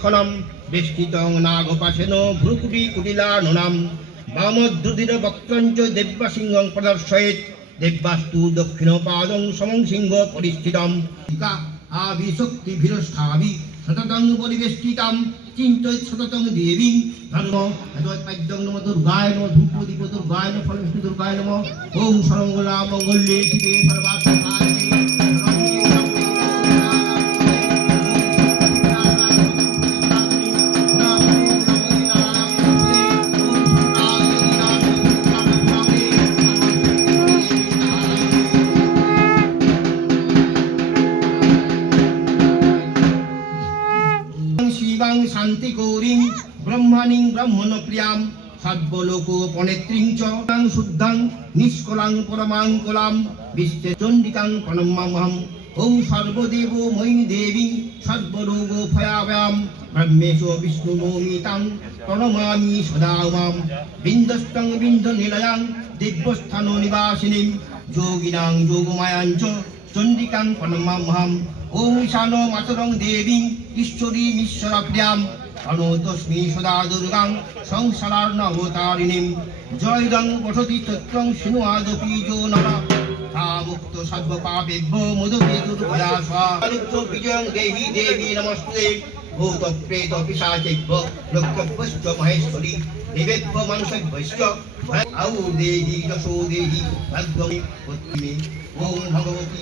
ক্ষণম বেষ্টিতং নাগপাশেন ভ্রুকুটি কুটিলাননাম বামদ্রুতির বক্ত্রঞ্চ দেব্যাসিংহং প্রদর্শয়েৎ দেব্যাস্তু দক্ষিণপাদং সমং সিংহ পরিস্থিতম আবিশক্তি ভীরষ্ঠাবি সততং পরিবেষ্টিতাম চিন্তয়েৎ সততং দেবীং ধর্ম পাদ্যং নমঃ দুর্গায় নমঃ ধূপদীপ দুর্গায় নমঃ ফলবিষ্ণু দুর্গায় নমঃ ওম সর্বমঙ্গলা মঙ্গলে শিবে সর্বার্থসাধিকে শান্তি গৌরীং ব্রহ্মাণিং ব্রহ্মণপ্রিয়াম সর্বলোকোপনেত্রীং চ শুদ্ধাং নিষ্কলাং পরমাঙ্কুলাম বিশ্বে চণ্ডিকাং প্রণমাম্যহম ওম সর্বদেব ময়ী দেবী সর্বরোগ ভয়াভয়াম ব্রহ্মেশ বিষ্ণু নমিতাং প্রণমামি সদা মাম বিন্দস্তং বিন্দ নিলয়াং দিব্যস্থান নিবাসিনীম যোগিনাং যোগমায়াং চ চণ্ডিকাং প্রণমাম্যহম ওম ঈশান মাতরং দেবীং ঈশ্বরীমীশ্বরপ্রিয়াম অনতস্মি সদা দুর্গাং সংসারার্ণবতারিণীম জয়দং পঠতি তত্ত্বং শিনুয়াদপি যো নরঃ মুক্ত সর্বপাপেভ্য মোদকে দুর্ভয়া স্বারিত্র বিজয়ং দেহি দেবী নমস্তে ভূত প্রেত পিশাচেভ্য লক্ষ্যভ্যশ্চ মহেশ্বরী দেবেভ্য মনুষ্যভ্যশ্চ আউ দেহি যশো দেহি ভাগ্যমি পত্নী ওম ভগবতী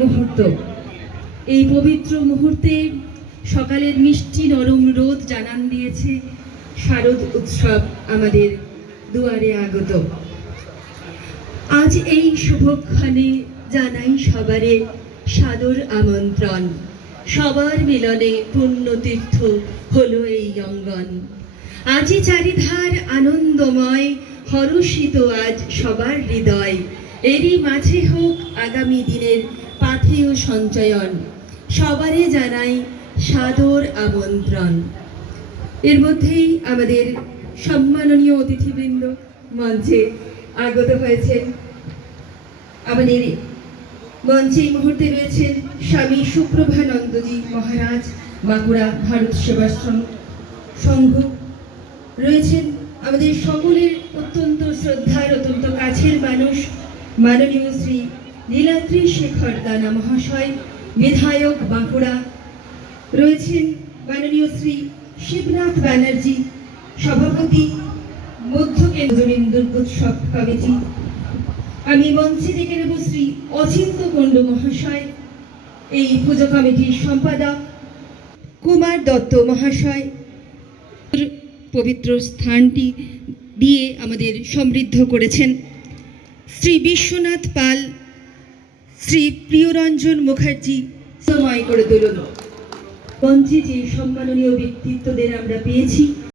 মুহূর্ত এই পবিত্র মুহূর্তে সকালের মিষ্টি নরম রোদ জানান দিয়েছে শারদ উৎসব আমাদের দুয়ারে আগত। আজ এই শুভক্ষণে জানাই সবারে সাদর আমন্ত্রণ। সবার মিলনে পুণ্যতীর্থ হলো এই অঙ্গন। আজি চারিধার আনন্দময়, হর্ষিত আজ সবার হৃদয়। এরই মাঝে হোক আগামী দিনের পাথেয় সঞ্চয়ন। সবারে জানাই সাদর আমন্ত্রণ। এর মধ্যেই আমাদের সম্মাননীয় অতিথিবৃন্দ মঞ্চে আগত হয়েছেন। আমাদের মঞ্চে এই মুহূর্তে রয়েছেন স্বামী সুপ্রভানন্দজি মহারাজ, বাঁকুড়া ভারত সেবাশ্রম সংঘ। রয়েছেন আমাদের সকলের অত্যন্ত শ্রদ্ধার, অত্যন্ত কাছের মানুষ মাননীয় শ্রী নীলাদ্রি শেখর দানা মহাশয়, বিধায়ক বাঁকুড়া। রয়েছেন মাননীয় শ্রী শিবনাথ ব্যানার্জি, সভাপতি মধ্য কেন্দ্র দুর্গোৎসব কমিটি। আমি মঞ্চে ডেকে নেব শ্রী অচিন্ত কুণ্ডু মহাশয়, এই পুজো কমিটির সম্পাদক কুমার দত্ত মহাশয়, পবিত্র স্থানটি দিয়ে আমাদের সমৃদ্ধ করেছেন। শ্রী বিশ্বনাথ পাল, শ্রী প্রিয়রঞ্জন মুখার্জি সময় করে তুলুন। মঞ্চে যে সম্মাননীয় ব্যক্তিত্বদের আমরা পেয়েছি